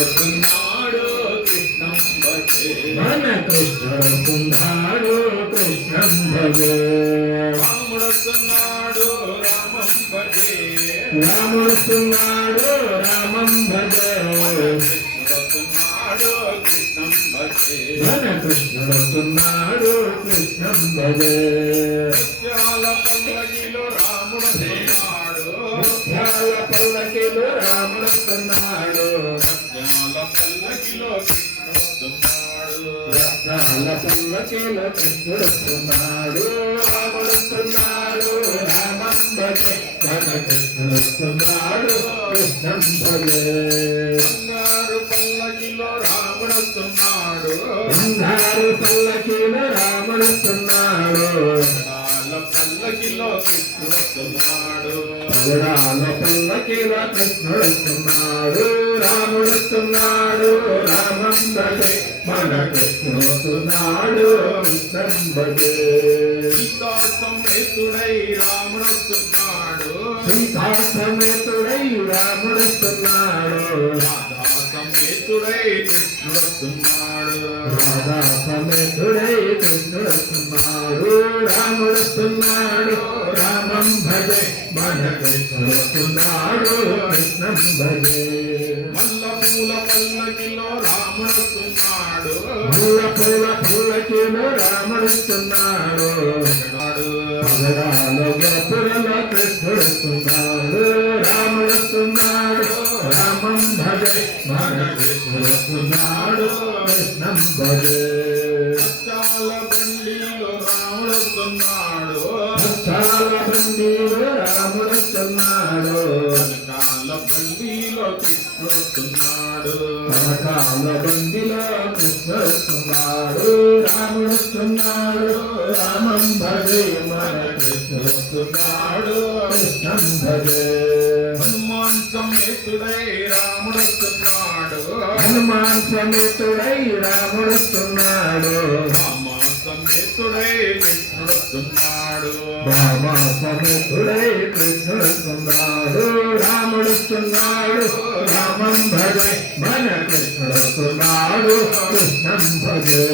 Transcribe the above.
వస్తున్నాడు కృష్ణం భజే మన కృష్ణుడున్నాడు కృష్ణం భజే రాముడొస్తున్నాడు రామం భజే రాముడున్నాడు రామం భజే కృష్ణుడొస్తున్నాడు కృష్ణం భజే మన కృష్ణుడున్నాడు కృష్ణం భజే ముత్యాల పల్లకిలో రాముడొస్తున్నాడు ముత్యాల పల్లకిలో రాముడున్నాడు ముత్యాల పల్లకిలో కృష్ణుడొస్తున్నాడు రత్నాల పల్లకిలో కృష్ణుడున్నాడు రాముడున్నాడు రామం భజే మన కృష్ణుడున్నాడు కృష్ణం భజే బంగారు పల్లకిలో రాముడొస్తున్నాడు బంగారు పల్లకిలో రాముడున్నాడు పగడాల పల్లకిలో కృష్ణుడొస్తున్నాడు పగడాల పల్లకిలో కృష్ణుడున్నాడు రాముడున్నాడు రామం భజే మన కృష్ణుడున్నాడు కృష్ణం భజే సీతా సమేతుడై రాముడొస్తున్నాడు సీతా సమేతుడై రాముడున్నాడు రాధా సమేతుడై కృష్ణుడొస్తున్నాడు రాధా సమేతుడై కృష్ణుడున్నాడు రాముడున్నాడు రామం భజే మన కృష్ణుడున్నాడు కృష్ణం భజే మల్ల పూల పల్లకిలో రాముడొస్తున్నాడు ముల్ల పూల పల్లకిలో రాముడున్నాడు పగడాల గోపురంలో కృష్ణుడున్నాడు రాముడున్నాడు రామం భజే మన కృష్ణుడున్నాడు కృష్ణం భజే చాలా బండిలో రాముడొస్తున్నాడు చాలా బండిలో రాముడున్నాడు కాల బండిలో కృష్ణుడొస్తున్నాడు కనకాల బండిలో కృష్ణుడున్నాడు రాముడున్నాడు రామం భజే మన కృష్ణుడున్నాడు కృష్ణం భజే హనుమాన్ సమేతుడై రాముడొస్తున్నాడు హనుమాన్ సమేతుడై రాముడున్నాడు రామ సమేతుడై కృష్ణుడొస్తున్నాడు రామ సమేతుడై కృష్ణుడున్నాడు రాముడున్నాడు రామం భజే మన కృష్ణుడున్నాడు కృష్ణం భజే